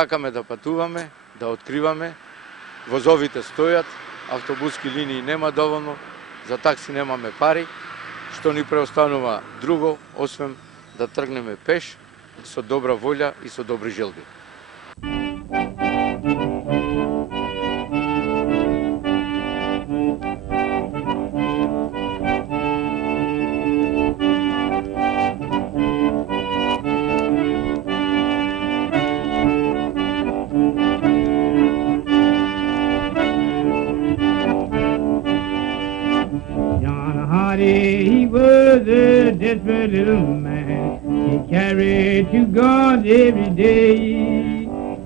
сакаме да патуваме, да откриваме, возовите стојат, автобуски линии нема доволно, за такси немаме пари, што ни преостанува друго, освен да тргнеме пеш, со добра волја и со добри желби. He was a desperate little man. He carried to God every day.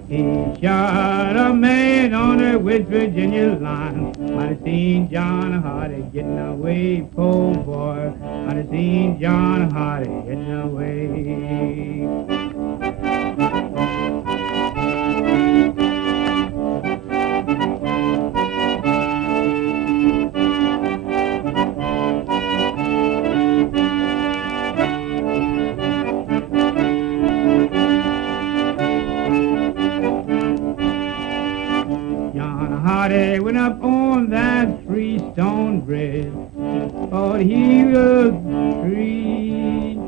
He shot a man on the West Virginia line. Might have seen John Hardy getting away, poor boy. Might have seen John Hardy getting away. Hardy went up on that freestone bridge, thought he was free.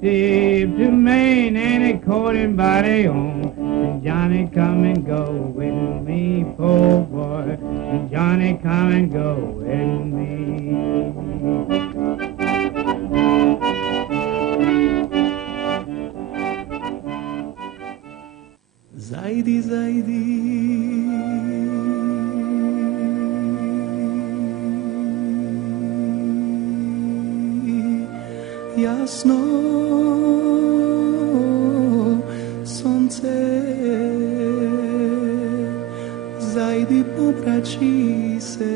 Saved to Maine and he caught him by the arm. And Johnny, come and go with me, poor boy. And Johnny, come and go with me. Zajdi, zajdi. Jasno sonce, zajdi poprači se.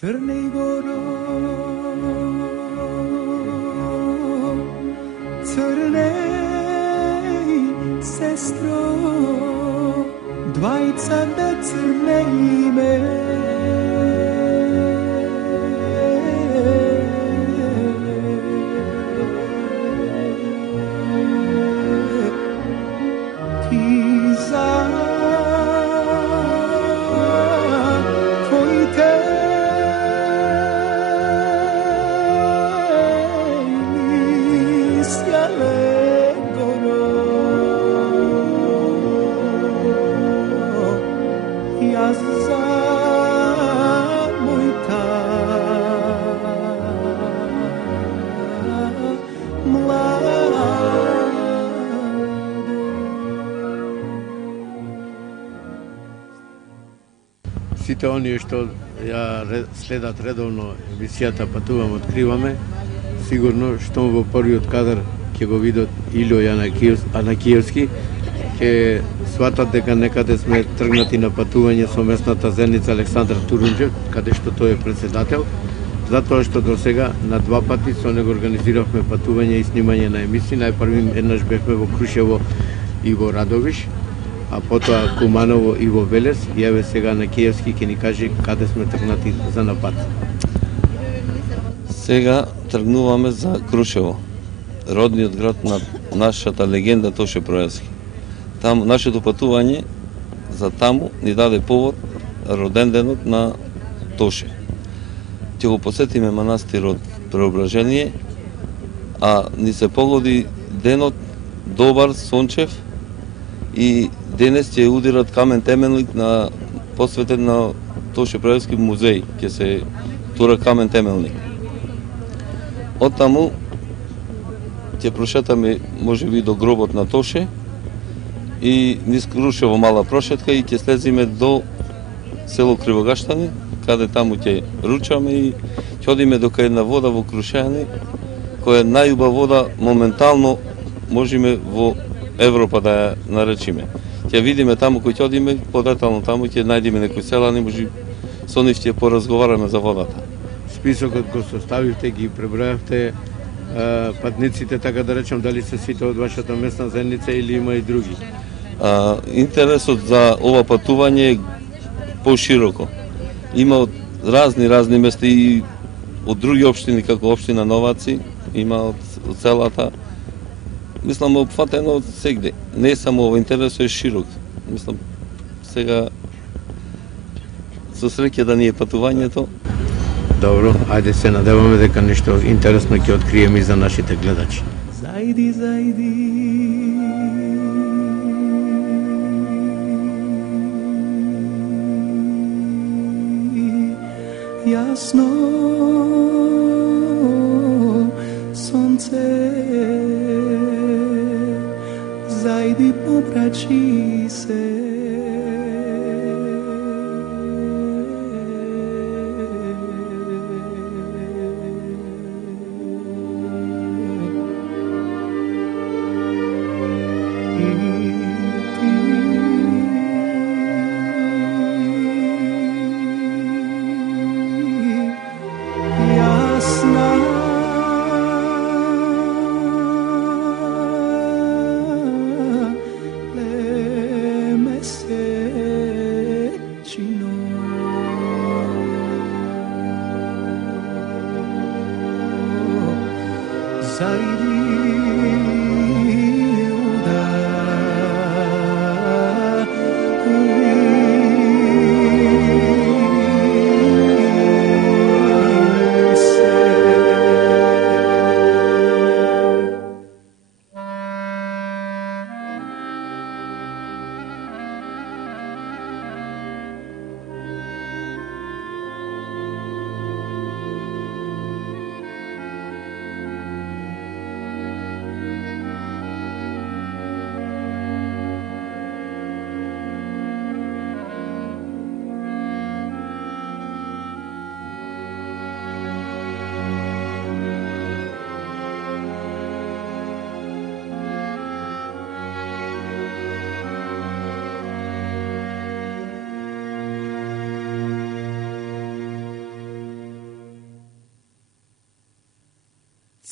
Crnej Goro, crnej sestro, dvajca da crne ime. Сите оние што ја следат редовно емисијата Патувам, откриваме, сигурно што во првиот кадар ќе го видат Илјо Јанакиевски, ќе сватат дека некаде сме тргнати на патување со местната заедница Александар Турунџев, каде што тој е председател. затоа што до сега на 2 пати со него организиравме патување и снимање на емисии. Најпрви еднаш бевме во Крушево и во Радовиш, а потоа Куманово и во Велес. Јаве сега на Киевски ќе ни каже каде сме тргнати за напад. Сега тргнуваме за Крушево, родниот град на нашата легенда Тоше Проевски. Таму нашето патување за таму ни даде повод роден денот на Тоше. Ќе го посетиме манастирот Преображение, а ни се погоди денот добар, сончев, и денес ќе удират камен темелник на посветен на Тоше Проевски музеј, ќе се тура камен темелник. Од таму ќе прошетаме можеби до гробот на Тоше и низ Крушево мала прошетка и ќе слезиме до село Кривогаштани, каде таму ќе ручаме и ќе одиме до кај една вода во Крушеани, која е најубава вода моментално можеме во Европа да ја наречиме. Ќе видиме таму кој ќе одиме, подетално таму ќе најдеме некои селани, може со нив ќе поразговараме за водата. Списокот го составивте, ги пребројавте патниците, така да речем, дали се сите од вашата местна заедница или има и други? Интересот за ова патување е пошироко. Има од разни места и од други општини, како општина Новаци, има од целата. Мислам, опфатено од сегде. Не само ова, интересот е широк. Мислам, сега со среќа да ни е патувањето. Добро, ајде се надеваме дека нешто интересно ќе откриеме и за нашите гледачи. Zajdi, zajdi. Jasno sonce, zajdi poprači se.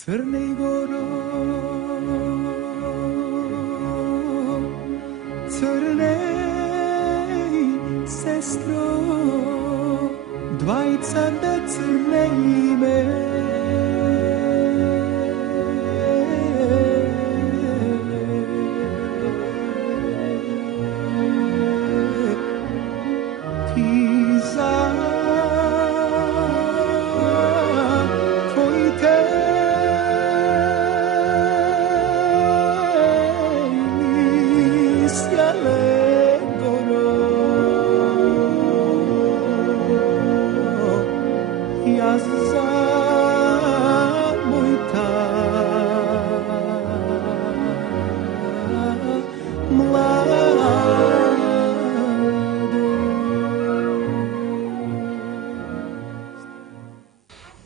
Crnej Goro, crnej sestro, dvajca da crnej me.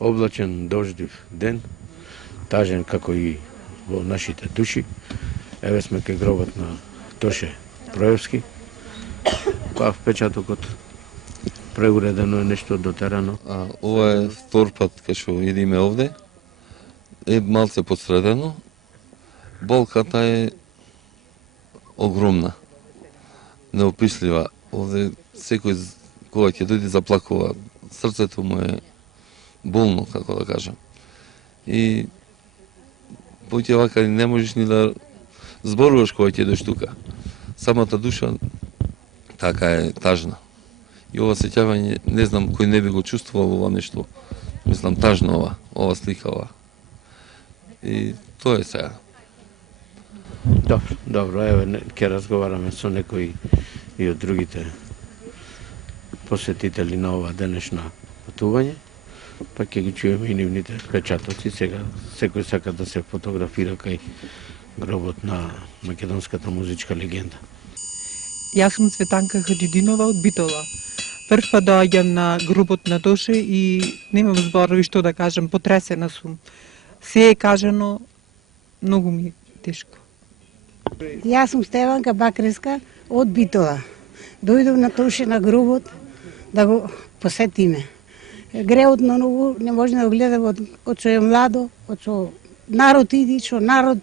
Облачен, дождив ден, тажен како и во нашите души. Еве сме кај гробот на Тоше Проевски. Па впечатокот преуредено е нешто дотерано. Ова е втор пат кај што идеме овде. Е малце подсредено. Болката е огромна. Неопислива. Овде секој кога ќе дојде заплакува. Срцето му е болно, како да кажам. И поќе вака не можеш ни да зборуваш кога ќе дојдеш тука. Самата душа така е тажна. И ова сеќавање, не знам кој не би го чувствувал ова нешто. Мислам тажно ова слика ова. И тоа е сега. Добро, еве ќе разговараме со некои и од другите посетители на ова денешна патување, па ќе ги чуеме и нивните впечатоци. Сега секој сака да се фотографира кај гробот на македонската музичка легенда. Јас сум Цветанка Хаджидинова од Битола. Прв пат доаѓам на гробот на Тоше и немам зборови што да кажам, потресена сум. Се е кажано, многу ми е тешко. Јас сум Стеванка Бакреска од Битола. Дојдов на Тоше на гробот да го посетиме. Греот на ново не може да го гледа од што е младо, од што народ иди, што народ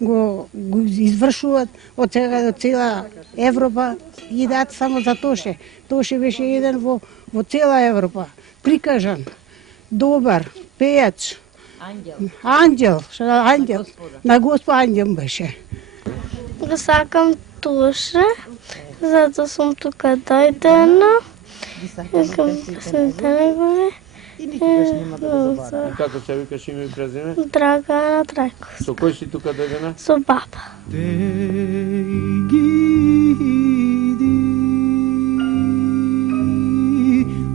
го извршуваат од цела Европа, идат само за Тоше. Тоше беше еден во цела Европа. Прикажан, добар, пејач, ангел, на Господ ангел беше. Го сакам Тоше, затоа сум тука дојдена. Сакам песните негови. Како се викаш име и презиме? Драгана Трајков. Со кој си тука дојдена? Со баба.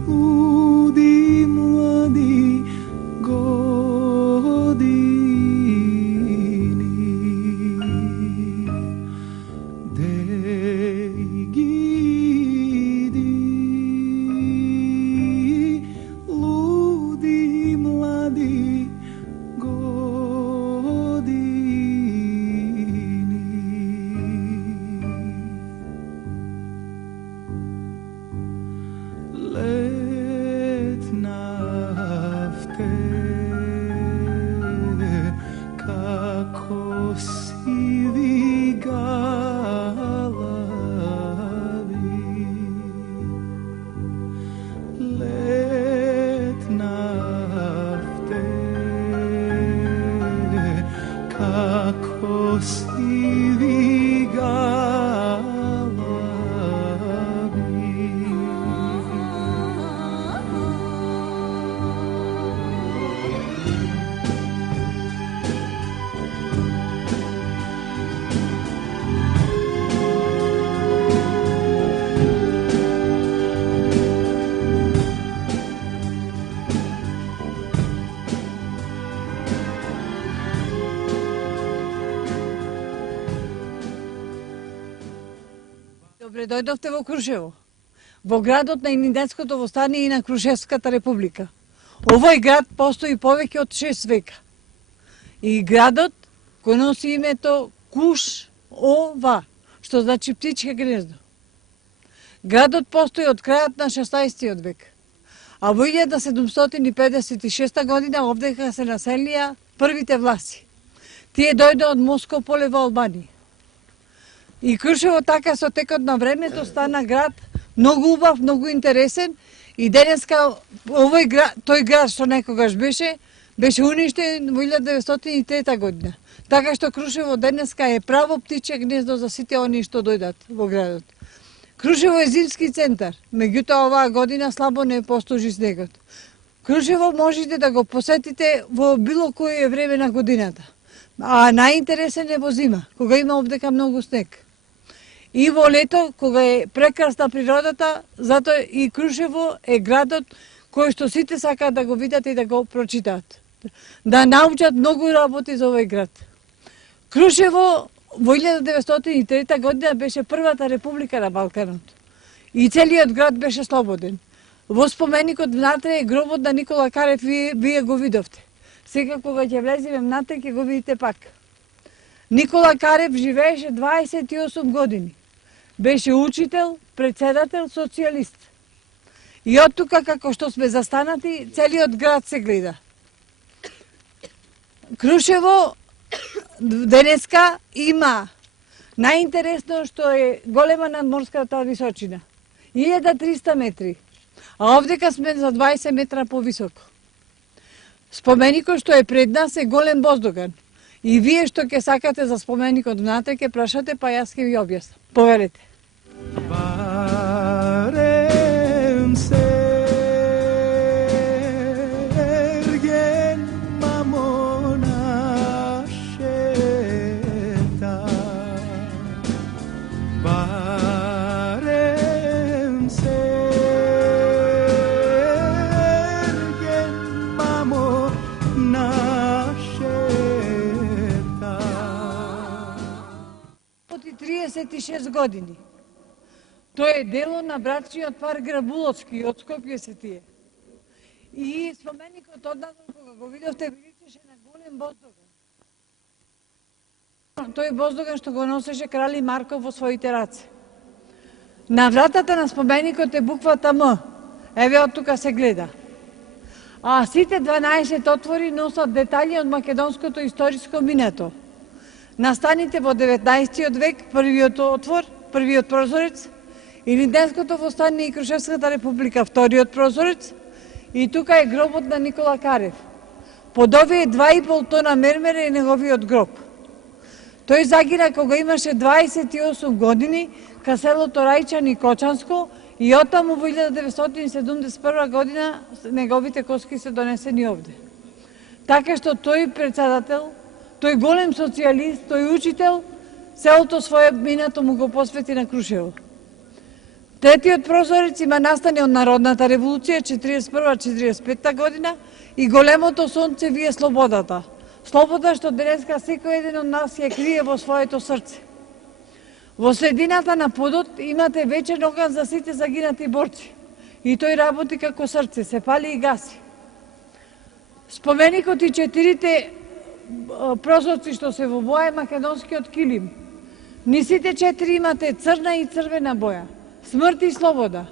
Луди млади Добре дојдовте во Крушево, во градот на Инденското востание и на Крушевската република. Овој град постои повеќе од 6 века. И градот кој носи името Куш-ова, што значи птичке гнездо. Градот постои од крајот на 16 век. А во 1756 година овдека се населија првите власи. Тие дојде од Москополе во Албанија. И Крушево така со текот на времето стана град многу убав, многу интересен и денеска тој град што некогаш беше уништен во 1903 година. Така што Крушево денеска е право птиче гнездо за сите оние што дојдат во градот. Крушево е зимски центар, меѓутоа оваа година слабо не постужи снегот. Крушево можете да го посетите во било кое време на годината. А најинтересен е во зима, кога има овдека многу снег. И во лето, кога е прекрасна природата, затоа и Крушево е градот кој што сите сакаат да го видат и да го прочитаат. Да научат многу работи за овој град. Крушево во 1903 година беше првата република на Балканот. И целиот град беше слободен. Во споменикот внатре е гробот на Никола Карев, вие го видовте. Сега кога ќе влеземе внатре ќе го видите пак. Никола Карев живееше 28 години. Беше учител, председател, социјалист. И од тука како што сме застанати, целиот град се гледа. Крушево денеска има најинтересно што е голема надморската височина. 1300 метри. А овдека сме за 20 метра повисоко. Споменикот што е пред нас е голем Боздоган. И вие што ќе сакате за споменикот внатре ќе прашате, па јас ќе ви објаснам. Поверете. Barem sergen mamona šeta. Barem sergen mamona šeta. Од 36 години. Тој е дело на брачниот пар Грабуловски, од Скопје се тие. И споменикот однадвор, кога го видовте, приличаше на голем Боздоган. Тој Боздоган што го носеше крали Марко во своите раце. На вратата на споменикот е буквата М. Еве од тука се гледа. А сите 12 отвори носат детали од македонското историско минато. Настаните во 19 век, првиот отвор, првиот прозорец, Илинденското востание и Крушевската република, вториот прозорец, и тука е гробот на Никола Карев. Под овие 2,5 тона мермер е неговиот гроб. Тој загина кога имаше 28 години ка селото Рајчан и Кочанско и оттаму во 1971 година неговите коски се донесени овде. Така што тој председател, тој голем социјалист, тој учител, целото своје минато му го посвети на Крушево. Третиот прозорец има настане од Народната револуција 41-45 година и големото сонце вие слободата. Слобода што денеска секој еден од нас ја крие во своето срце. Во средината на подот имате вечен оган за сите загинати борци. И тој работи како срце, се пали и гаси. Споменикот и 4 прозорци што се во боја е македонскиот килим. Ни сите 4 имате црна и црвена боја. Смрт и слобода.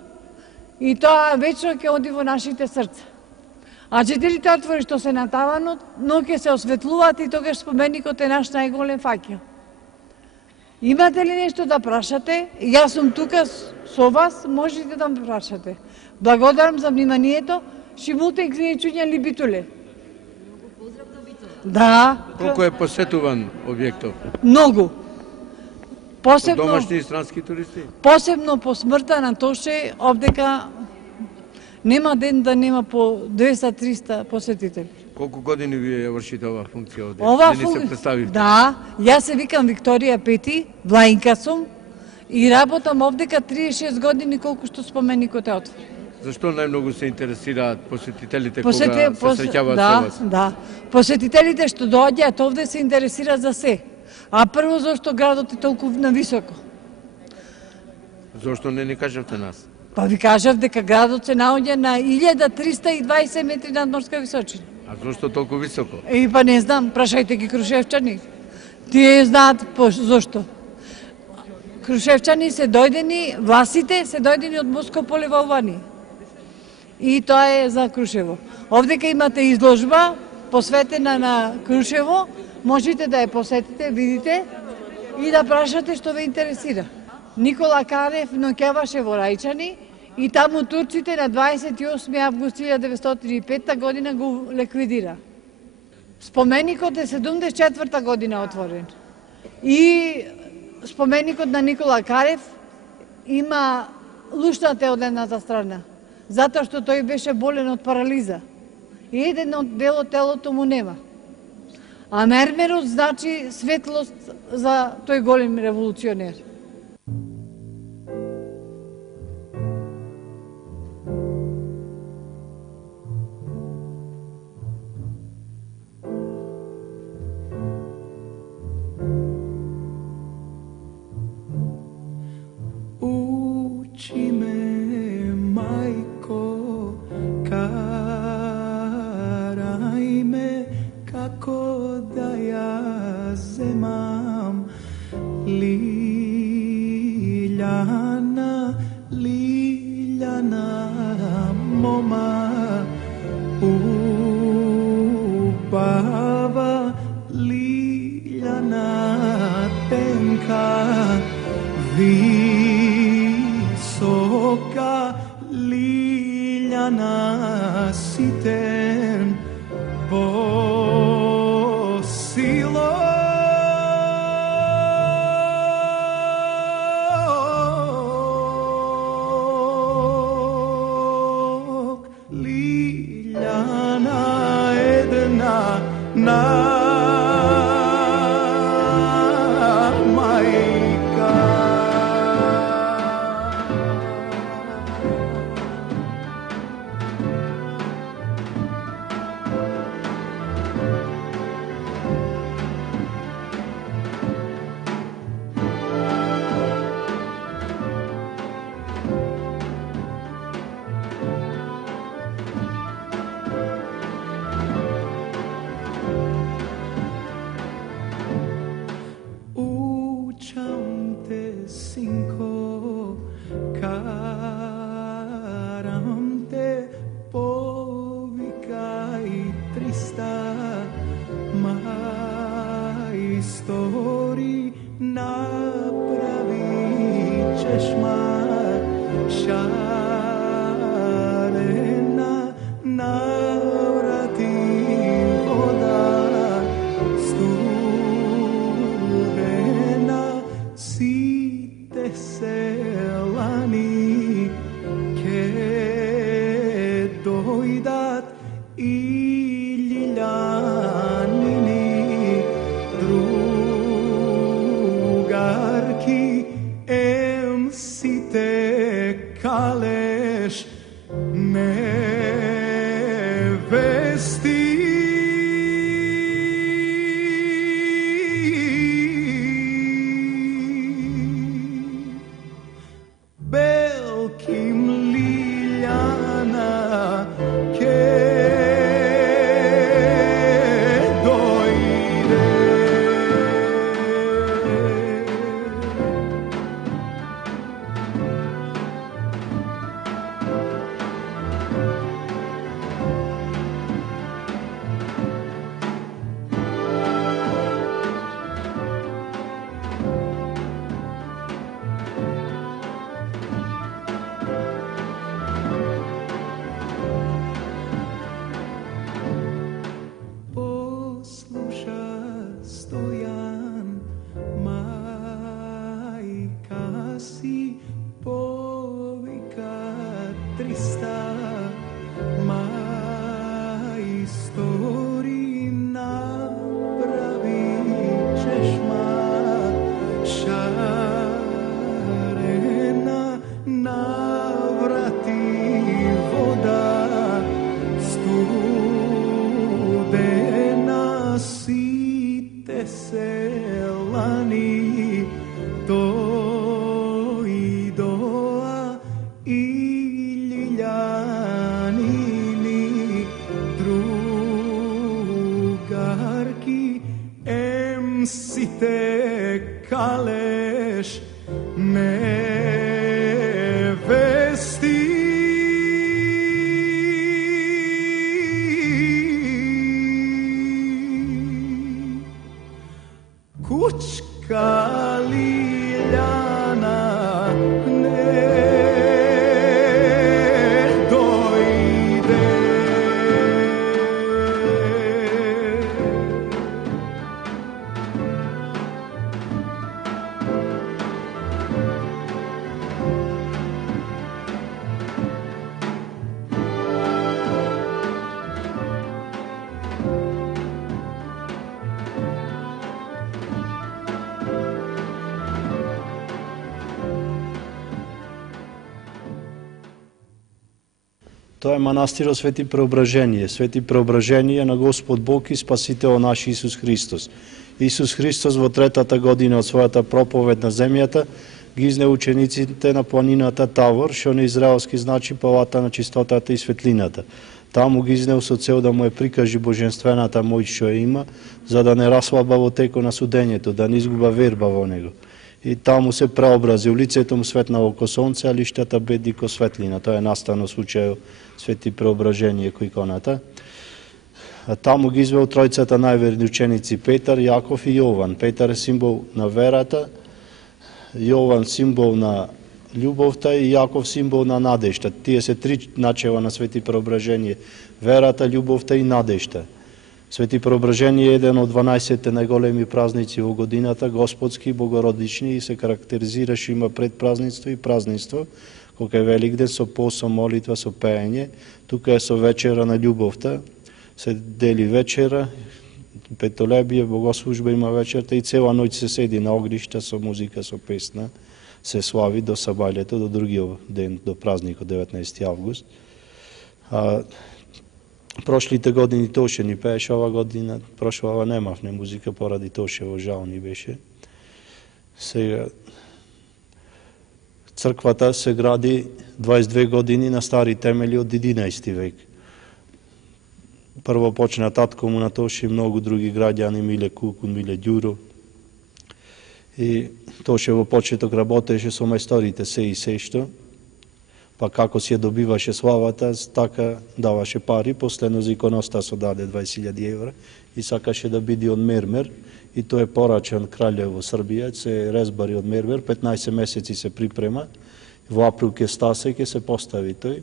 И тоа вечно ќе оди во нашите срца. А 4 отвори што се на таванот, но ќе се осветлуваат и тогаш споменикот е наш најголем факел. Имате ли нешто да прашате? Јас сум тука со вас, можете да ме прашате. Благодарам за вниманието. Шимуте и Глиничуња ли Битуле? Да. Колку е посетуван објектов? Многу. Посебно, Домашни и странски туристи? Посебно по смртта на Тоше, овдека нема ден да нема по 200-300 посетители. Колку години вие ја вршите оваа функција овде? Ова Да ни се представите? Да, јас се викам Викторија Пети, влаинка сум и работам овдека 36 години колку што споменикот е отворен. Зашто најмногу се интересираат посетителите кога се среќаваат со вас? Да, посетителите што доаѓаат овде се интересираат за се. А прво зашто градот е толку нависоко? Зошто не ни кажавте нас? Па ви кажав дека градот се наоѓа на 1320 метри надморска височина. А зошто толку високо? Па не знам, прашајте ги крушевчани. Тие знаат зошто. Крушевчани се дојдени, власите се дојдени од Моско поле во Албанија. И тоа е за Крушево. Овдека имате изложба посветена на Крушево, можете да ја посетите, видите и да прашате што ве интересира. Никола Карев ноќаваше во Рајчани и таму турците на 28 август 1905 година го ликвидира. Споменикот е 74 година отворен. И споменикот на Никола Карев има лушната од едната страна, затоа што тој беше болен од парализа. И еден од дел од телото му нема. А мермерот значи светлост за тој голем револуционер. Учи ме, мајко, карај ме како да ја земам Лиљана, Лиљана ока лилјана ситен по сило лилјана една на Тоа е манастирот Свети Преображение. Свети Преображение на Господ Бог и Спасител наш Исус Христос. Исус Христос во третата година од својата проповед на земјата ги изне учениците на планината Тавор, што на израелски значи палата на чистотата и светлината. Таму ги изнел со цел да му е прикажи боженствената моќ што ја има, за да не раслаба во текот на судењето, да не изгуба верба во него. И таму се преобразил, лицето му светнало ко сонце, а лиштата бедни ко светлина. Тоа е настано случајот Свети Преображение кој иконата. А таму ги извел тројцата најверни ученици Петар, Јаков и Јован. Петар е символ на верата, Јован символ на љубовта и Јаков символ на надежта. Тие се три начела на Свети Преображение. Верата, љубовта и надежта. Свети Преображение е еден од 12 најголеми празници во годината, господски, богородични, и се карактеризираше, има предпразниство и празнинство. Кога е Великден со пост, со молитва, со пеење, тука е со вечера на љубовта, се дели вечера, петолебие, богослужба има вечерта и цела ноќ се седи на огништа со музика, со песна, се слави до сабајлето, до другиот ден, до празникот 19 август. Прошлите години Тоше ни пееше, ова година, прошлава немавне музика поради Тошево, жал ни беше. Сега црквата се гради 22 години на стари темели од 11 век. Прво почна татко му на Тоше и многу други граѓани, Миле Кукун, Миле Ѓуро. И Тоше во почеток работеше со мајсторите се и се што, па како си ја добиваше славата, така даваше пари, последно за иконостасо даде 20.000 евра и сакаше да биде од мермер, и тој е порачан кралје во Србија, се резбари од мермер, 15 месеци се припрема, во април ке стасе, ке се постави тој.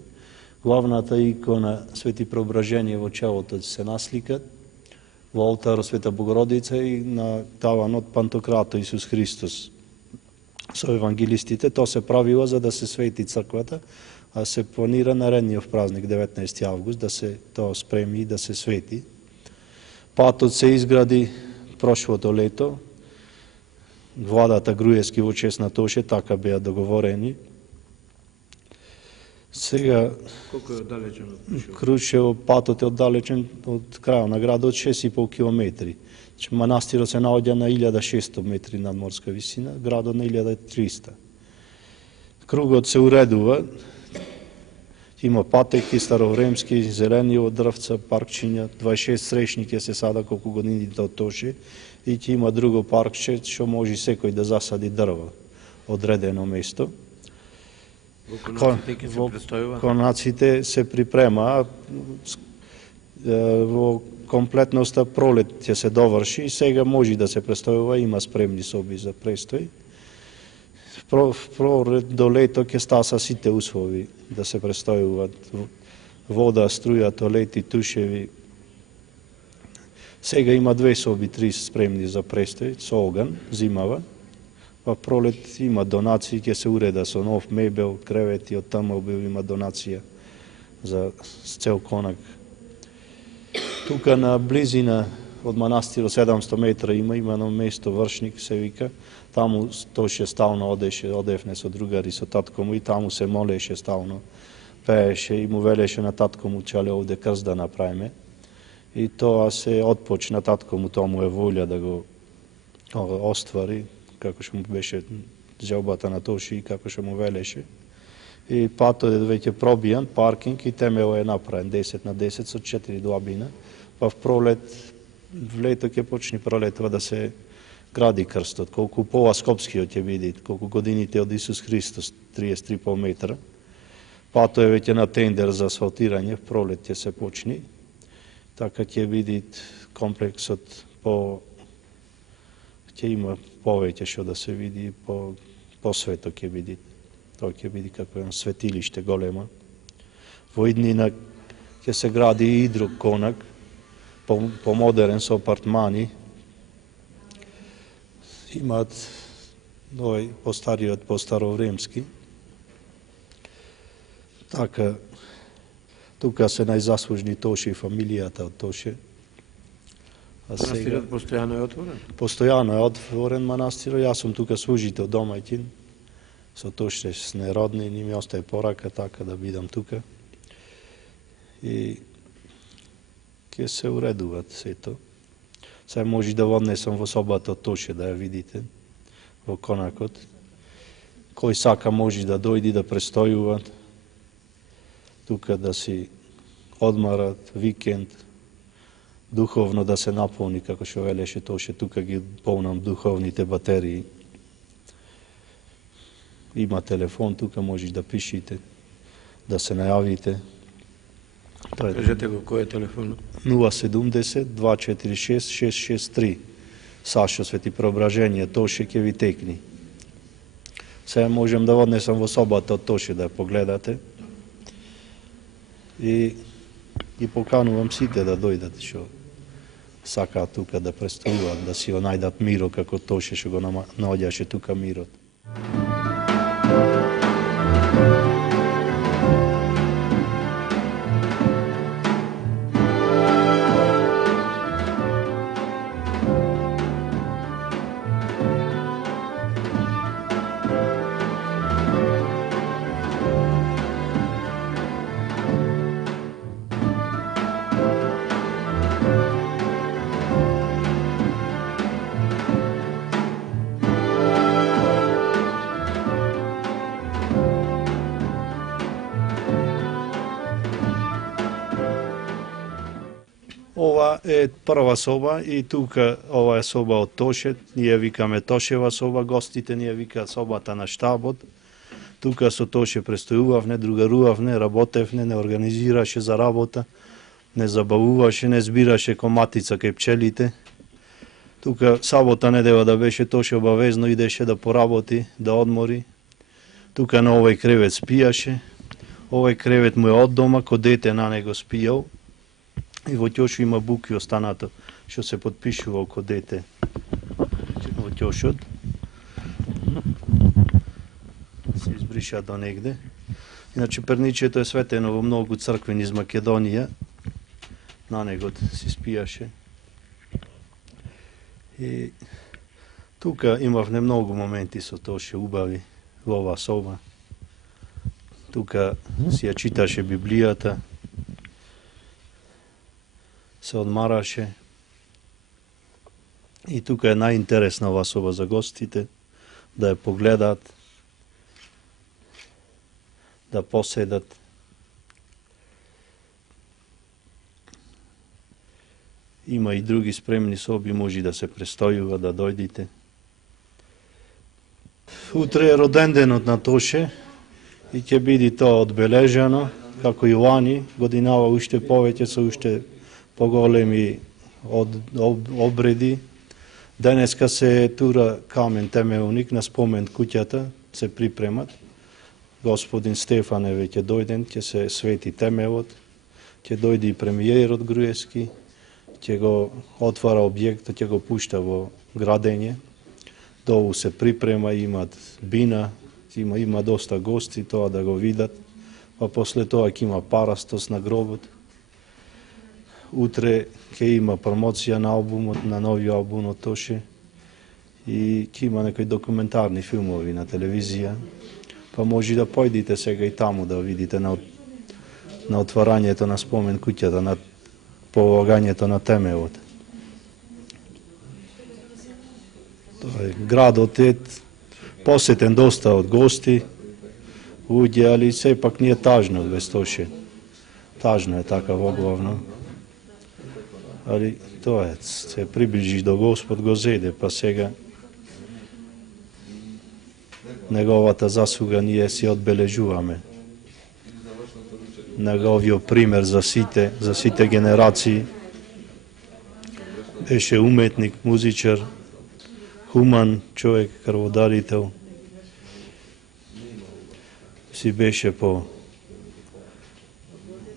Главната икона Свети Преображение во челото се насликат, во олтарот Света Богородица и на таванот Пантократо Исус Христос со евангелистите. Тоа се правило за да се свети црквата, а се планира наредниот празник 19 август да се тоа спреми и да се свети. Патот се изгради прошлото лето. Владата Груевски во чест на Тоше така беа договорени. Сега Колку е оддалечен од Крушево, патот е оддалечен од крајот на градот 6,5 километри. Манастирот се наоѓа на 1600 метри над морска висина, градот на 1300. Кругот се уредува, има патеки, старовремски, зелени од дрвца, паркчиња, 26 срешники се сада колку годините од Тоше, и ќе има друго паркче што може секој да засади дрво одредено место. Конаците се припрема, во комплетноста пролет ќе се доврши и сега може да се престојува, има спремни соби за престој. Пролет до лето ќе стаса сите услови да се престојуваат. Вода, струја, тоалети, тушеви. Сега има 2 соби, 3 спремни за престој, со оган, зимава. Во пролет има донации, ќе се уреда со нов мебел, кревети, од таму има донација за цел конак. Тука на близина од манастирот 700 метра има едно место, Вршник се вика. Таму Тоше стално одевне со другари, со татко му, и таму се молеше стално, пееше и му велеше на татко му, чале овде крст да направиме. И тоа се отпочна, татко му, тоа му е волја да го оствари, како што му беше желбата на Тоше и како што му велеше. И патот е веќе пробијан, паркинг, и темел е направен 10 на 10 со 4 длабина. Па в пролет, в лето ќе почне пролетва да се гради крстот, колку по-скопскиот ќе биде, колку годините од Исус Христос, 33,5 метра. Патот е веќе на тендер за асфалтирање, в пролет ќе се почне. Така ќе биде комплексот ќе има повеќе што да се види, по свето ќе биде. Тоа ќе биде како едно светилиште големо. Во иднина ќе се гради и друг конак, по-модерен со апартмани. Имаат овој постариот, по-старовремски. Така, тука се најзаслужни Тоше и фамилијата од Тоше. Манастирот постојано е отворен? Постојано е отворен манастирот. Јас сум тука служител домаќин. Со Тоше сме родни, ни ми остае порака така да бидам тука. И ќе се уредуваат сето. Сега може да однесам во собата од Тоше да ја видите во конакот. Кој сака може да дојди да престојува тука, да си одмарат викенд, духовно да се наполни, како што велеше Тоше, тука ги полнам духовните батерии. Има телефон, тука можеш да пишете, да се најавите. Кажете го, кој е телефонот? 070-246-663. Сашо Свети Преображение, Тоше ќе ви текни. Сега можем да однесам во собата од Тоше да погледате. И поканувам сите да дојдат што сакаат тука да престојуваат, да си го најдат мирот како Тоше што го наоѓаше тука мирот. Ова е прва соба и тука ова е соба од Тоше, ние викаме Тошева соба, гостите ние викаат собата на штабот. Тука со Тоше престојувавне, другарувавне, работевне, не организираше за работа, не забавуваше, не збираше коматица кај пчелите. Тука сабота недела да беше Тоше обавезно идеше да поработи, да одмори. Тука на овој кревет спијаше. Овој кревет му е од дома, ко дете на него спијал. И во ќошо има буки останато што се подпишува ко дете во ќошот. Се избриша до негде. Иначе перничето е светено во многу црквени из Македонија. На него се спијаше. И тука имавме многу моменти со Тоше убави во оваа соба. Тука си ја читаше Библијата. Се одмараше. И тука е најинтересна оваа соба за гостите, да ја погледаат, да поседат. Има и други спремни соби, може да се престојува, да дојдите. Утре е роден денот на Тоше и ќе биде тоа одбележано, како Јоани, годинава уште повеќе со уште поголеми обреди. Денеска се тура камен темелник на спомен куќата, се припремат. Господин Стефан е веќе дојден, ќе се свети темелот, ќе дојде и премиерот Груевски, ќе го отвара објектот, ќе го пушта во градење. Долу се припрема, имат бина, има доста гости тоа да го видат, па после тоа ќе има парастос на гробот. Утре ќе има промоција на албумот, на новиот албум од Тоше и ќе има некои документарни филмови на телевизија. Па може да појдите сега и таму да видите на отварањето на спомен куќата, на полагањето на темелот. Градот е посетен доста од гости, луѓе, али сепак не е тажно без Тоше. Тажно е така воглавно. Али тоа е, се приближиш до Господ, го зеде, па сега неговата заслуга ние си одбележуваме. Неговиот пример за сите генерации. Беше уметник, музичар, хуман човек, крводарител. Си беше по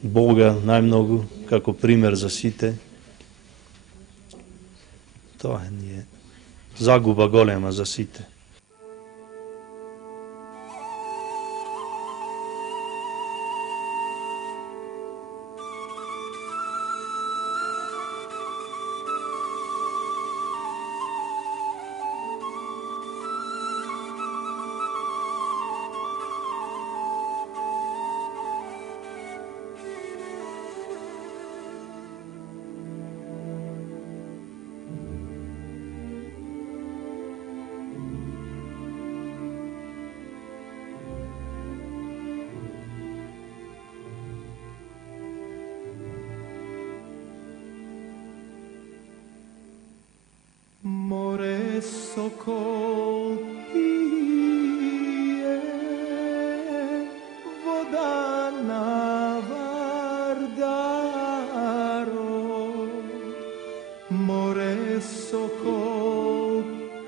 Бога најмногу, како пример за сите. Тоа е загуба голема за сите. Море сокол пие, вода на Вардаро. Море сокол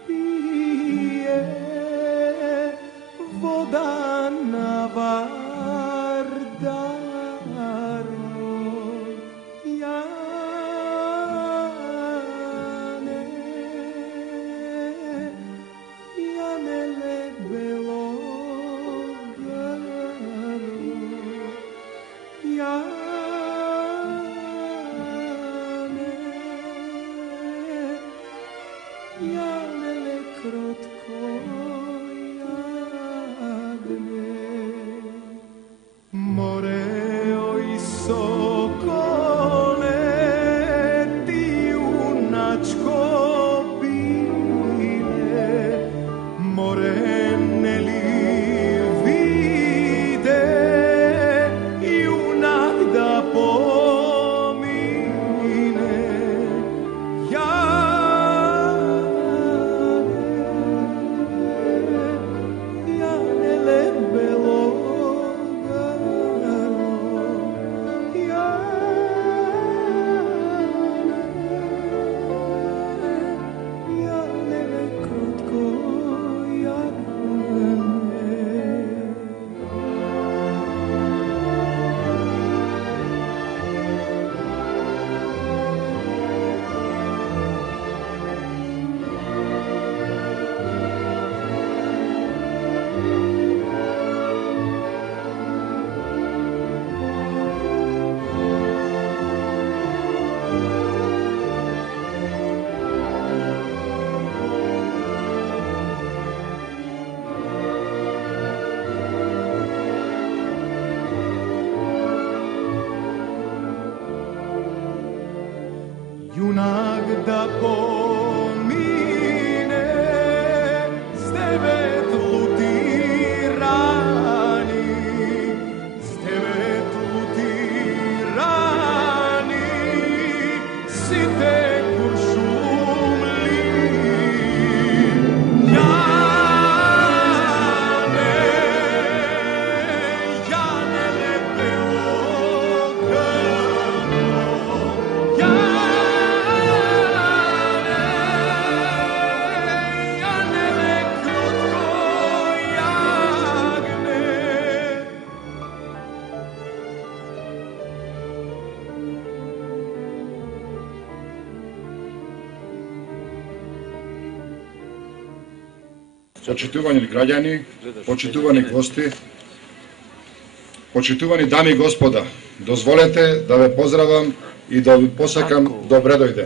пие, да помине с 9 лути рани, с 9 лути рани, сите куршумли. Јане лепело грно, Јане ле кротко јагне. Почитувани граѓани, почитувани гости, почитувани дами и господа, дозволете да ве поздравам и да ви посакам добре дојде.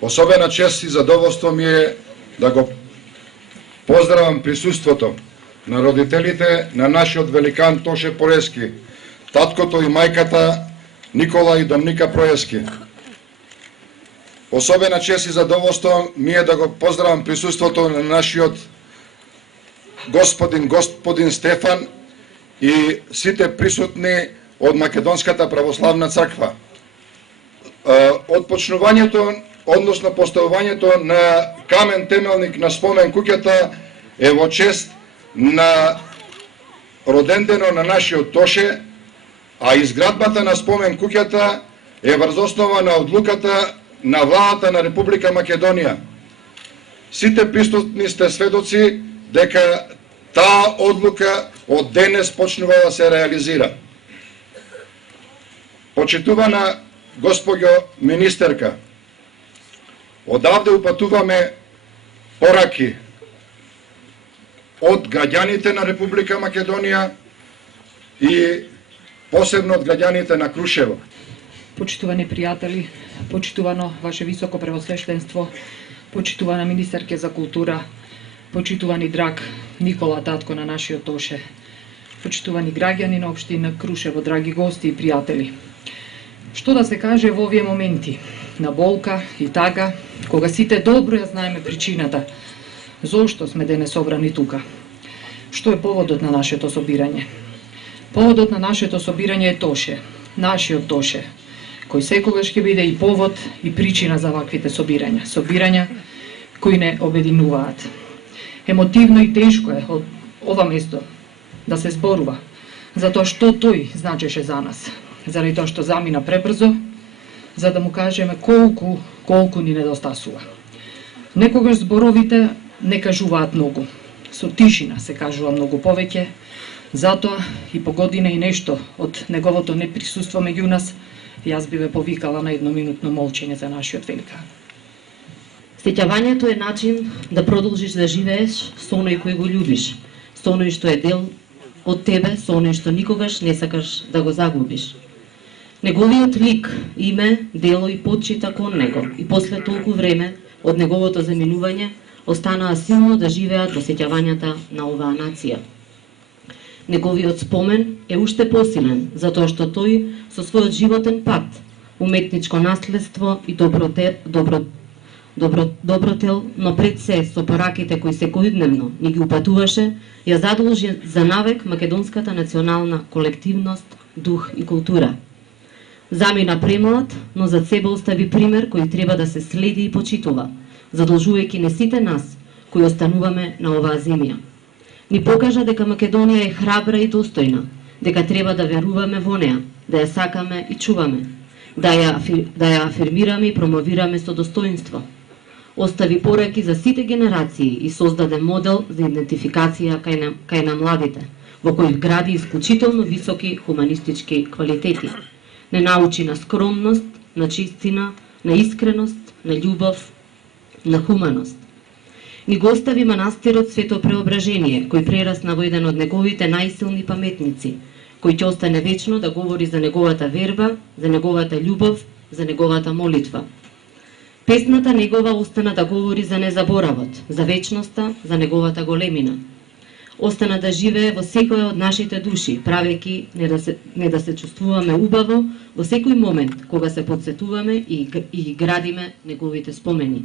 Особена чест и задоволство ми е да го поздравам присуството на родителите на нашиот великан Тоше Проески, таткото и мајката Никола и Домника Проески. Особена чест и задоволство ми е да го поздравам присуството на нашиот господин Стефан и сите присутни од Македонската православна црква. Отпочнувањето, односно поставувањето на камен темелник на спомен куќата е во чест на родендено на нашиот Тоше, а изградбата на спомен куќата е врз основа на одлуката на владата на Република Македонија. Сите присутни сте сведоци дека таа одлука од денес почнува да се реализира. Почитувана госпоѓо министерка, одавде упатуваме пораки од граѓаните на Република Македонија и посебно од граѓаните на Крушево. Почитувани пријатели, почитувано Ваше Високо Превосвештенство, почитувана министерке за култура, почитувани драг Никола, татко на нашиот Тоше, почитувани граѓани на општина Крушево, драги гости и пријатели. Што да се каже во овие моменти на болка и тага, кога сите добро ја знаеме причината зошто сме денес собрани тука. Што е поводот на нашето собирање? Поводот на нашето собирање е Тоше, нашиот Тоше, кој секогаш ќе биде и повод и причина за ваквите собирања. Собирања кои не обединуваат. Емотивно и тешко е од ова место да се зборува за тоа што тој значеше за нас, заради тоа што замина пребрзо, за да му кажеме колку ни недостасува. Некогаш зборовите не кажуваат многу, со тишина се кажува многу повеќе, затоа и по година и нешто од неговото неприсуство меѓу нас, јас би ве повикала на едноминутно молчење за нашиот великан. Сеќавањето е начин да продолжиш да живееш со оној кој го љубиш, со оној што е дел од тебе, со оној што никогаш не сакаш да го загубиш. Неговиот лик, име, дело и почита кон него и после толку време од неговото заминување останаа силно да живеат во сеќавањата на оваа нација. Неговиот спомен е уште посилен, затоа што тој со својот животен пат, уметничко наследство и добротел, но пред се со пораките кои секојдневно ни ги упатуваше, ја задолжи за навек македонската национална колективност, дух и култура. Замина премлад, но зад себе остави пример кој треба да се следи и почитува, задолжувајќи не сите нас кои остануваме на оваа земја. Ни покажа дека Македонија е храбра и достојна, дека треба да веруваме во неа, да ја сакаме и чуваме, да ја афирмираме и промовираме со достоинство. Остави пораки за сите генерации и создаде модел за идентификација кај на младите, во кој гради исклучително високи хуманистички квалитети. Не научи на скромност, на чистина, на искреност, на љубов, на хуманост. Ни го остави манастирот Свето Преображение, кој прерасна во еден од неговите најсилни паметници, кој ќе остане вечно да говори за неговата верба, за неговата љубов, за неговата молитва. Песната негова остана да говори за незаборавот, за вечноста, за неговата големина. остана да живее во секоја од нашите души, правејќи не да се чувствуваме убаво во секој момент кога се подсетуваме и градиме неговите спомени.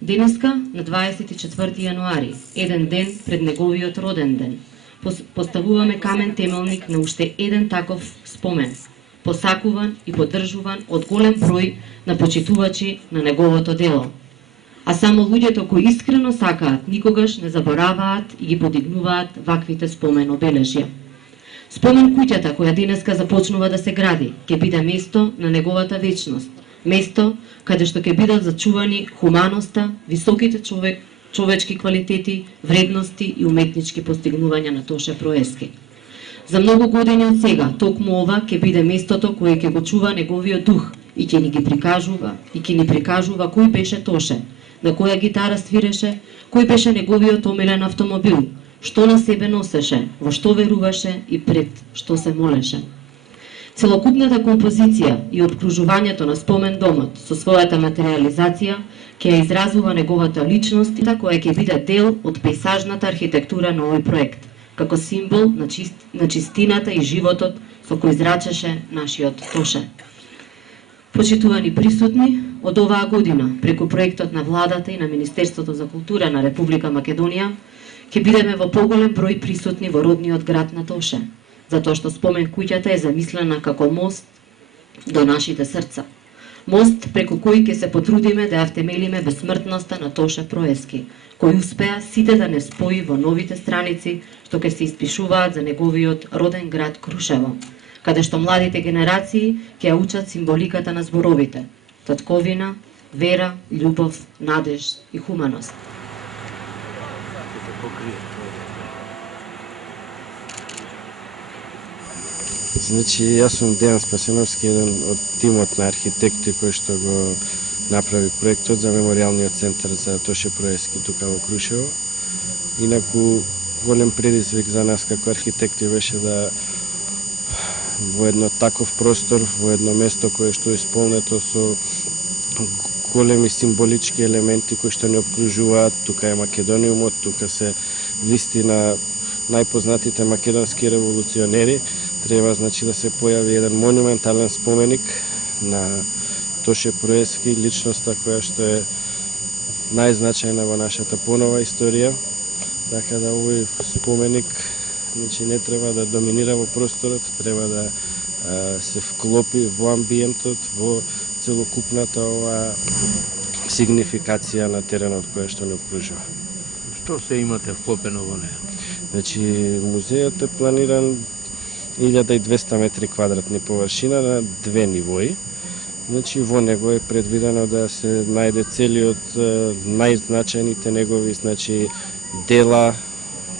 Денеска, на 24 јануари, еден ден пред неговиот роден ден, поставуваме камен темелник на уште еден таков спомен, посакуван и поддржуван од голем број на почитувачи на неговото дело. А само луѓето кои искрено сакаат, никогаш не забораваат и ги подигнуваат ваквите спомен обележја. Спомен куќата која денеска започнува да се гради, ќе биде место на неговата вечност, место каде што ќе бидат зачувани хуманоста, високите човечки квалитети, вредности и уметнички постигнувања на Тоше Проески. За многу години од сега, токму ова ќе биде местото кое ќе го чува неговиот дух и ќе ни прикажува кој беше Тоше, на која гитара свиреше, кој беше неговиот омилен автомобил, што на себе носеше, во што веруваше и пред што се молеше. Целокупната композиција и обкружувањето на спомен домот со својата материализација ќе ја изразува неговата личност, која ќе биде дел од пейзажната архитектура на овој проект, како символ на чистината и животот со кој зрачеше нашиот Тоше. Почитувани присутни, од оваа година, преку проектот на владата и на Министерството за култура на Република Македонија, ќе бидеме во поголем број присутни во родниот град на Тоше, затоа што спомен куќата е замислена како мост до нашите срца. Мост преку кој ќе се потрудиме да ја втемелиме безсмртноста на Тоше Проески, кој успеа сите да не спои во новите страници што ќе се испишуваат за неговиот роден град Крушево, каде што младите генерации ќе ја учат символиката на зборовите: татковина, вера, љубов, надеж и хуманост. Значи, јас сум Дејан Спасиновски, еден од тимот на архитекти кој што го направи проектот за меморијалниот центар за Тоше Проески тука во Крушево. Инаку, голем предизвик за нас како архитекти беше да во едно таков простор, во едно место кое што е исполнето со големи символички елементи кои што не обкружуваат. Тука е Македониумот, тука се вистина најпознатите македонски револуционери. Треба, значи, да се појави еден монументален споменик на Тоше Проески, личноста која што е најзначајна во нашата понова историја. Така да овој споменик, значи, не треба да доминира во просторот, треба да се вклопи во амбиентот, во целокупната ова сигнификација на теренот која што не обкружува. Што се имате вклопено во неја? Значи, музејот е планиран 1200 метри квадратни површина на две нивои. Значи, во него е предвидено да се најде целиот најзначајните негови, значи, дела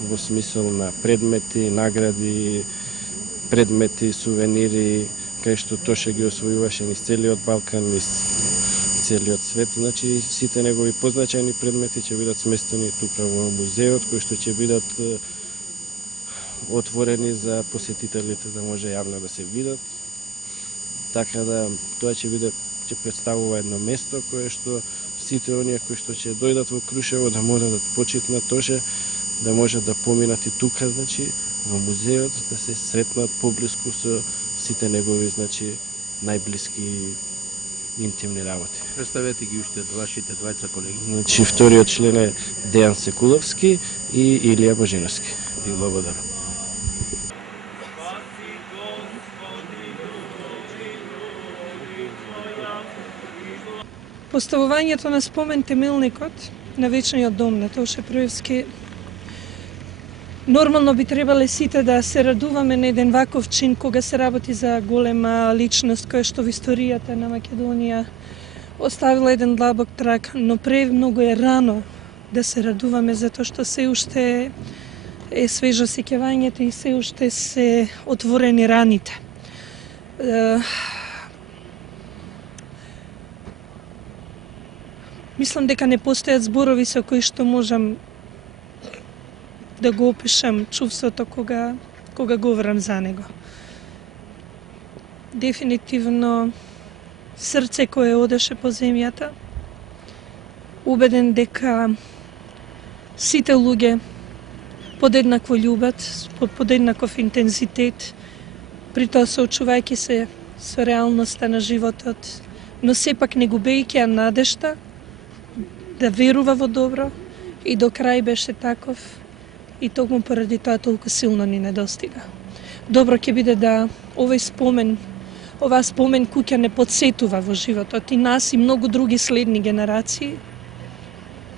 во смисол на предмети, награди, предмети, сувенири, кај што Тоше ги освојуваше низ целиот Балкан, низ целиот свет. Значи, сите негови позначајни предмети ќе бидат сместени тука во музеот, кои што ќе бидат отворени за посетителите да може јавно да се видат. Така да тоа ќе представува едно место кое што сите оние кои што ќе дојдат во Крушево да можат да почитнат Тоше, да можат да поминат и тука, значи, во музеот, да се сретнат поблиску со сите негови, значи, најблиски интимни работи. Представете ги уште вашите двајца колеги. Значи, вториот член е Дејан Секуловски и Илија Божиновски. И благодарам. Поставувањето на спомен темелникот на вечниот дом на Тоше Проески, нормално би требале сите да се радуваме на еден ваков чин кога се работи за голема личност која што во историјата на Македонија оставила еден длабок траг, но премногу е рано да се радуваме затоа што се уште е свежо сеќавањето и се уште се отворени раните. Мислам дека не постојат зборови со кои што можам да го опишам чувството кога говорам за него. Дефинитивно срце кое одеше по земјата, убеден дека сите луѓе подеднакво љубат, подеднаков интензитет, при тоа соочувајќи се со реалноста на животот, но сепак не губејќи ја надежта да верува во добро и до крај беше таков и токму поради тоа толку силно ни недостига. Добро ќе биде да овој спомен, оваа спомен куќа не подсетува во животот и нас и многу други следни генерации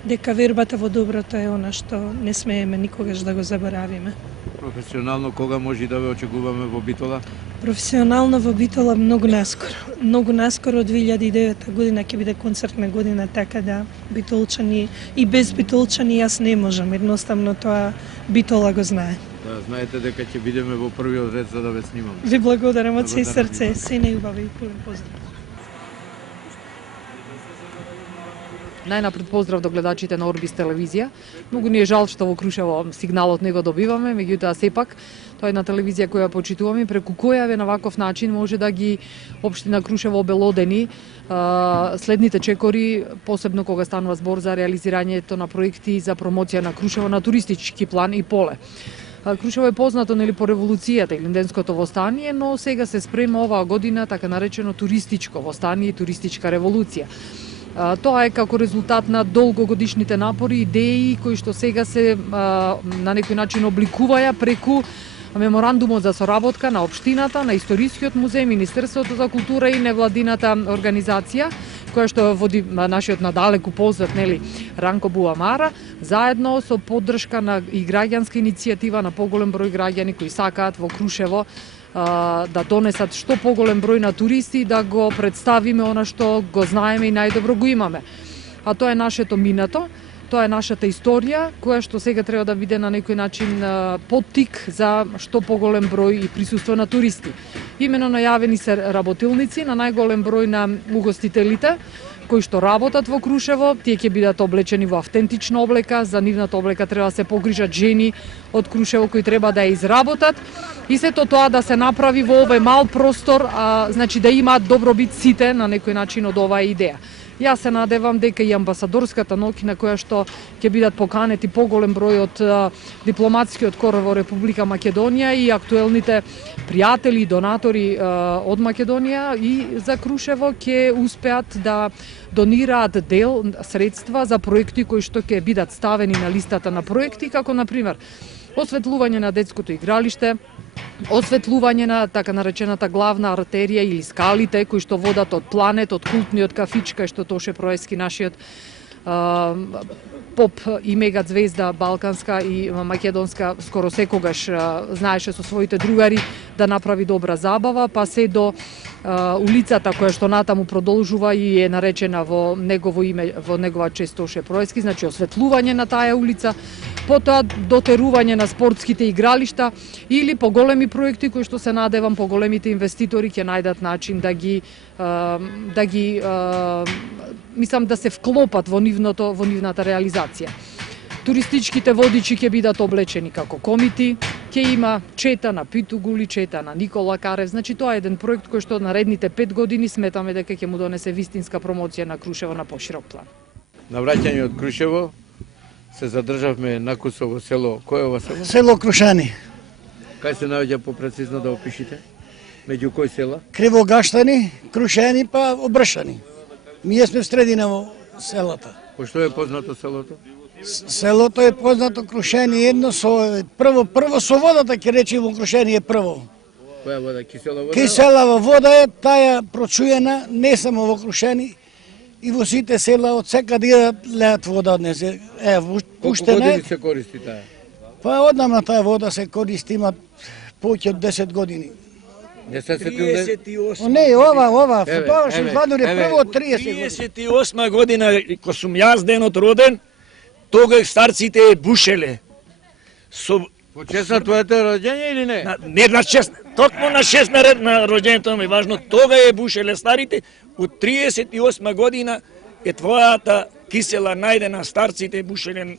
дека вербата во доброто е она што не смееме никогаш да го заборавиме. Професионално кога може да ве очекуваме во Битола? Професионално во Битола многу наскоро. Многу наскоро од 2009 година ќе биде концертна година, така да битолчани и без битолчани јас не можам, едноставно тоа Битола го знае. Да, знаете дека ќе бидеме во првиот ред за да ве снимаме. Ви благодарам од се срце, се најубави и пулен поздрав. Најнапред поздрав до гледачите на Орбис телевизија. Многу ни е жал што во Крушево сигналот не го добиваме, меѓутоа сепак тоа е една телевизија која почитуваме, преку која на ваков начин може да ги општина Крушево обелодени следните чекори, посебно кога станува збор за реализирањето на проекти за промоција на Крушево на туристички план и поле. Крушево е познато нели по револуцијата или Илинденското востание, но сега се спрема оваа година така наречено туристичко востание и туристичка револуција. Тоа е како резултат на долгогодишните напори, идеи кои што сега се на некој начин обликуваја преку меморандумот за соработка на општината, на Историскиот музеј, Министерството за култура и невладината организација, која што води нашиот надалеку познат нели Ранко Буамара, заедно со поддршка на и граѓанска иницијатива на поголем број граѓани кои сакаат во Крушево да донесат што поголем број на туристи, да го представиме она што го знаеме и најдобро го имаме. А тоа е нашето минато, тоа е нашата историја, која што сега треба да биде на некој начин поттик за што поголем број и присуство на туристи. Имено најавени се работилници на најголем број на угостителите, кои што работат во Крушево, тие ќе бидат облечени во автентична облека, за нивната облека треба да се погрижат жени од Крушево кои треба да ја изработат и сето тоа да се направи во овој мал простор, значи да имаат добробит сите на некој начин од оваа идеја. Јас се надевам дека и амбасадорската ноќ на која што ќе бидат поканети поголем број од дипломатскиот кор во Република Македонија и актуелните пријатели и донатори од Македонија и за Крушево ќе успеат да донираат дел средства за проекти кои што ќе бидат ставени на листата на проекти, како например осветлување на детското игралиште, осветлување на така наречената главна артерија или скалите кои што водат од Планет, од култниот кафич кај што Тоше Проески, нашиот поп и мега звезда балканска и македонска, скоро секогаш знаеше со своите другари да направи добра забава, па се до улицата која што натаму продолжува и е наречена во негово име, во негова чест Тоше Проески, значи осветлување на таа улица, потоа дотерување на спортските игралишта или поголеми проекти кои што се надевам поголемите инвеститори ќе најдат начин да ги мислам да се вклопат во нивната реализација. Туристичките водичи ќе бидат облечени како комити, ќе има чета на Питугули, чета на Никола Карев, значи тоа е еден проект кој што наредните 5 години сметаме дека ќе му донесе вистинска промоција на Крушево на поширок план. На враќање од Крушево се задржавме на Кусово село. Кој е ова село? Село Крушани. Кај се наоѓа попрецизно да опишите? Меѓу кој села? Кривогаштани, Крушани па Обршани. Ние сме в средина во селата. По што е познато селото? Селото е познато Крушани едно со прво со водата ќе речи во Крушани е прво. Која вода? Кисела вода? Киселава вода е таа прочуена не само во Крушани и во сите села од секаде леат вода днес. Пуштена. Колку години се користи таа? Па однамна таа вода се користи, има повеќе од 10 години. Не се сетил не? 38. Не, ова, тоа што извадно е прво од 30 години. 38 година, кога сум јас денот роден, тогаш старците бушеле. По чест на твоето роѓење или не? Не на чест, токму на 6 на роѓењето ми важно, тога е бушеле старите, од 38 година е твојата кисела најдена, старците бушеле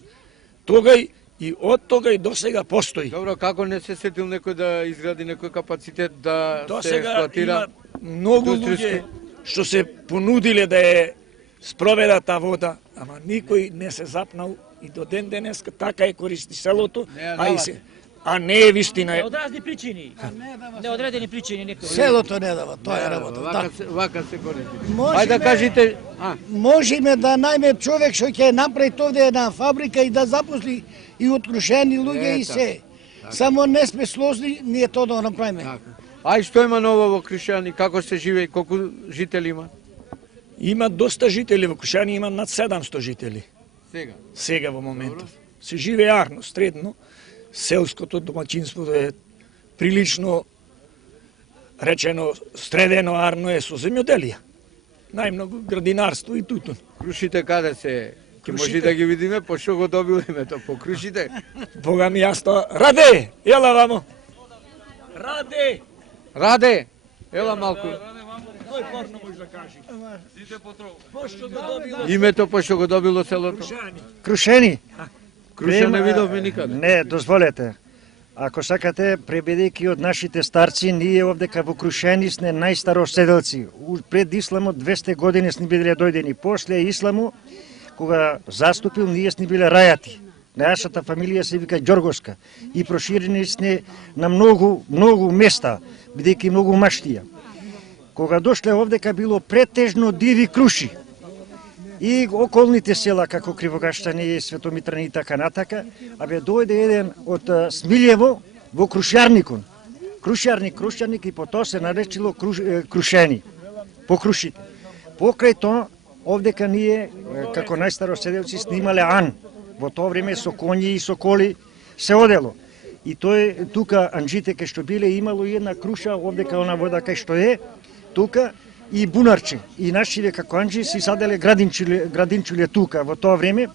тогај и од тога и до сега постои. Добро, како не се сетил некој да изгради некој капацитет да се експлоатира? Многу луѓе што се понудиле да е спроведат таа вода, ама никој не се запнал И до ден денеска така е користи селото, а не е вистина. Од разни причини. Неодредени причини некои. Селото не дава, тоа е работа. Вака се користи. Можеме, Ајде да кажете, можеме да најме човек што ќе направи овде една фабрика и да запосли и открушени луѓе и се. Само не сме слозни ние тоа да направиме. Ај што има ново во Крушани, како се живее, колку жители има? Има доста жители во Крушани, има над 700 жители. Сега во моментов. Се живее арно, средно. Селското домаќинство е прилично речено средено арно е со земјоделие. Најмногу градинарство и тутун. Крушите каде се? Ке може да ги видиме, по што го добил името, по Крушите? Бога ми јас тоа. Раде, ела вамо. Раде. Раде, ела малку. Кој порно може да кажи? Сите потрогу. Пошто го добило? Името по што го добило селото? Крушени. Круша не видовме никаде. Не, дозволете. Ако сакате, пребедејќи од нашите старци, ние овдека во Крушени сме најстароседелци. Пред исламот 200 години сме биле дојдени. После исламу, кога заступил, ние сме биле рајати. Нашата фамилија се вика Ѓорговска и проширени сме на многу места, бидејќи многу маштија. Кога дошле овдека било претежно диви круши. И околните села, како Кривогаштани, Светомитрани и така натака, дојде еден од Смилјево во Крушјарникон. Крушјарник и потоа се наречило Крушени, по крушите. Покрај тоа, овдека ние, како најстароседелци, снимале Ан. Во тоа време со коњи и со коли се одело. И тој, тука анџите кај што биле, имало и една круша, овдека она вода кај што е, тука, и бунарче. И нашиве како анџи си саделе градинчуле тука во тоа време.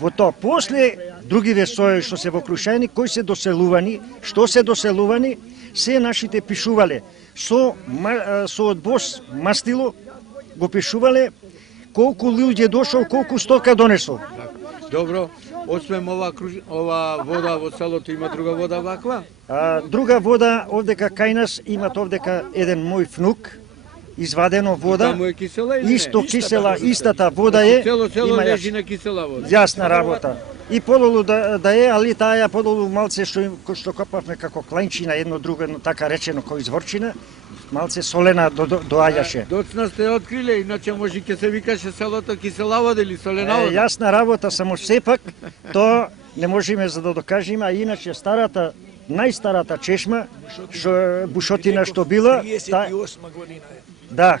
Во тоа после другиве сои што се во Крушени, кои се доселувани, што се доселувани, се нашите пишувале со одбос мастило, го пишувале колку луѓе дошол, колку стока донесол. Добро, освен ова вода во селото има друга вода ваква? Друга вода овдека кај нас имат овдека еден мој внук, извадено вода, Таму е кисела или не? исто кисела, истата вода е. Цело има лежи на кисела вода. Јасна работа. И подолу да е, али таа подолу малце што копавме како клајнчина, едно друго, едно така речено кој изворчина, малце солена доаѓаше. Доцна сте откриле, иначе може ќе се викаше селото кисела вода или солена вода. Јасна работа, само сепак тоа не можеме за да докажеме, а иначе најстарата чешма, бушотина што била, 38 година е. Да,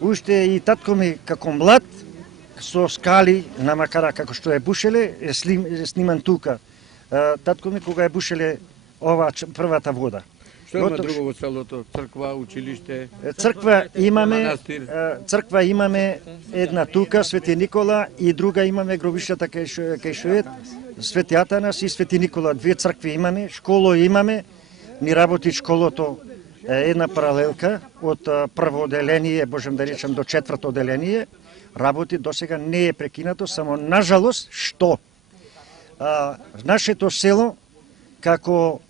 уште и татко ми како млад, со скали на Макара, како што е бушеле, е сниман тука. Татко ми кога е бушеле ова првата вода. Што има друго во селото? Црква, училиште? Црква имаме една тука, Свети Никола, и друга имаме гробишата кај Шует, Свети Атанас и Свети Никола. Две цркви имаме, школо имаме, ни работи школото една паралелка од прво оделение, можем да речем до четврто оделение, работи досега не е прекинато, само нажалост што нашето село како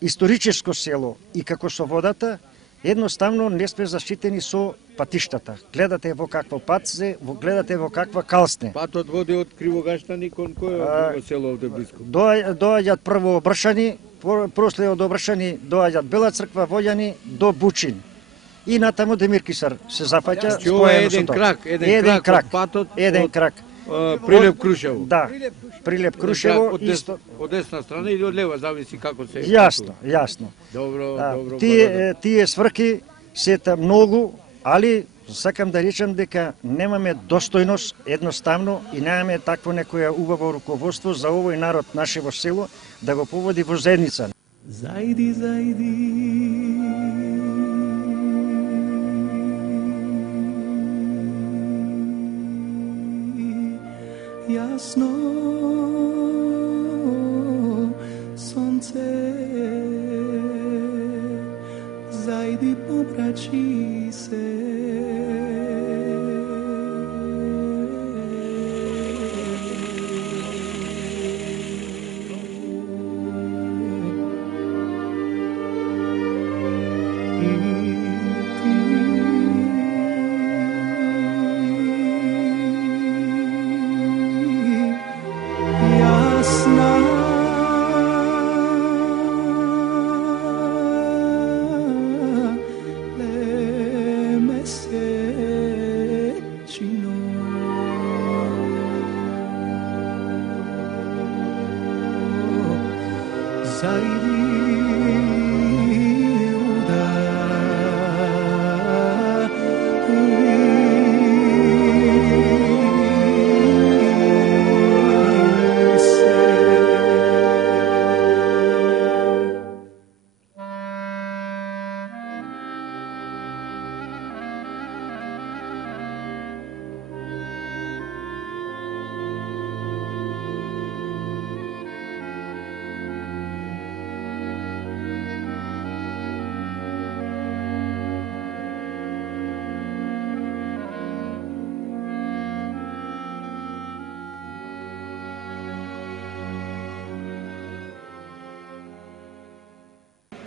историческо село и како со водата едноставно не сме заштитени со патиштата. Гледате во какво пат се, гледате во каква калсне. Патот води од Кривогаштани кон кој село овде близко? Доаѓаат прво Обршани, после од Обршани доаѓаат Бела црква, Војани до Бучин. И натаму Демиркисар се зафаќа споено со тоа. Еден крак, патот еден крак. Прилеп Крушево. Да, Прилеп Крушево. Од десна страна или од лева, зависи како се. Јасно. Добро. Тие сврки се многу, али сакам да речам дека немаме достојност едноставно и немаме такво некоја убаво руководство за овој народ нашево село да го поводи во заедница. Зајди, јасно сонце, зајди помрачи се.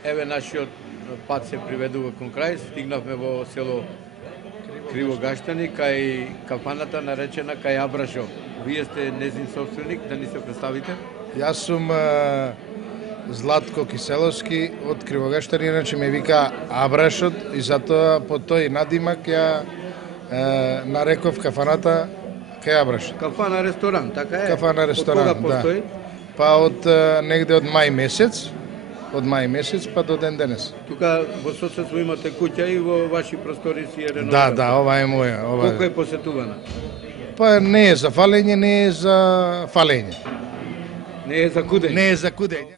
еве нашиот пат се приведува кон крај, стигнавме во село Кривогаштани, кај кафаната наречена кај Абрашо. Вие сте незин собственик, да ни се представите? Јас сум Златко Киселовски од Кривогаштани, иначе ме вика Абрашот и затоа по тој надимак ја нареков кафаната кај Абрашот. Кафана ресторан, така е? Кафана ресторан, од кога постои? Па од негде од мај месец, па до ден денес. Тука во соседство имате куќа и во ваши простори си е реновирана? Да, ова е моја. Колку е посетувана? Па не е за фалење, не е за фалење. Не е за кудење? Не е за кудење.